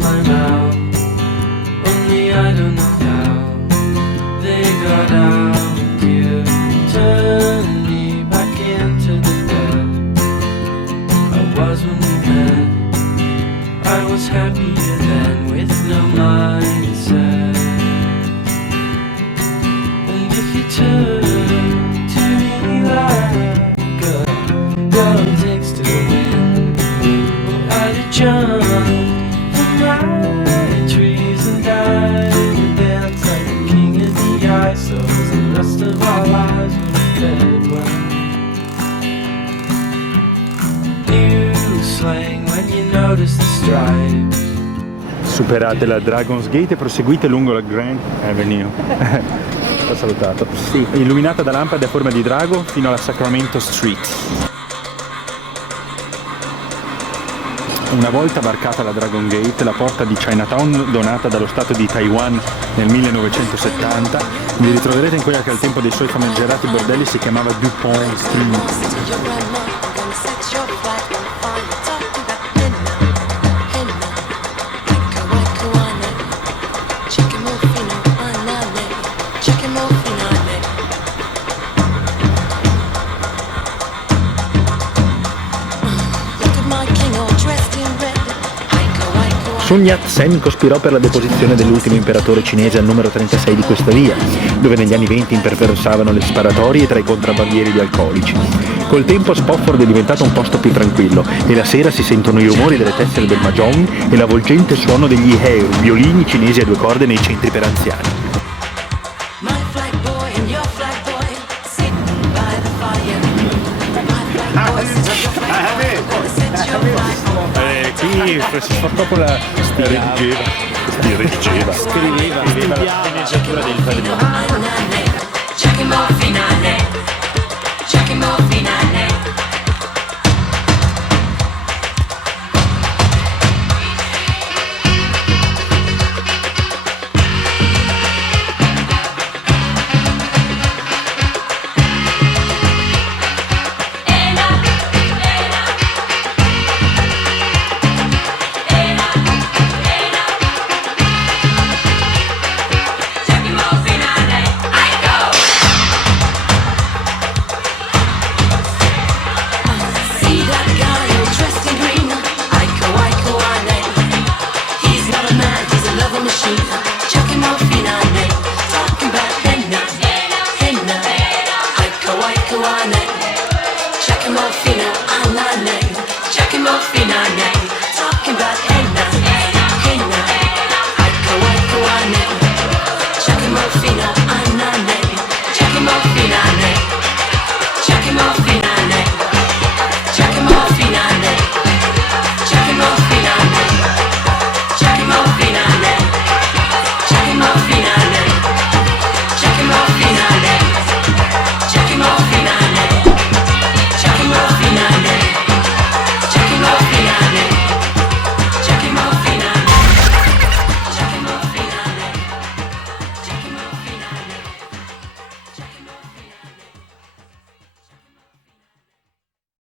my mouth. Only I don't know how they got out. You turned me back into the bed I was when we met. I was happier then with no mindset. And if you turn to me like a girl takes to the wind, well, I'd jump from my trees and die to dance like a king of the ice. So the rest of our lives were dead when new slang when you notice the stripes. Superate la Dragon's Gate e proseguite lungo la Grand Avenue. L'ho salutato. Sì. Illuminata da lampade a forma di drago fino alla Sacramento Street. Una volta varcata la Dragon Gate, la porta di Chinatown, donata dallo Stato di Taiwan nel 1970, vi ritroverete in quella che al tempo dei suoi famigerati bordelli si chiamava DuPont Street. Sun Yat-sen cospirò per la deposizione dell'ultimo imperatore cinese al numero 36 di questa via, dove negli anni 20 imperversavano le sparatorie tra i contrabbandieri di alcolici. Col tempo Spofford è diventato un posto più tranquillo e la sera si sentono i rumori delle tessere del mahjong e l'avvolgente suono degli heu, violini cinesi a due corde nei centri per anziani. Qui si fa proprio la scriveva la sceneggiatura del padrino. Finale.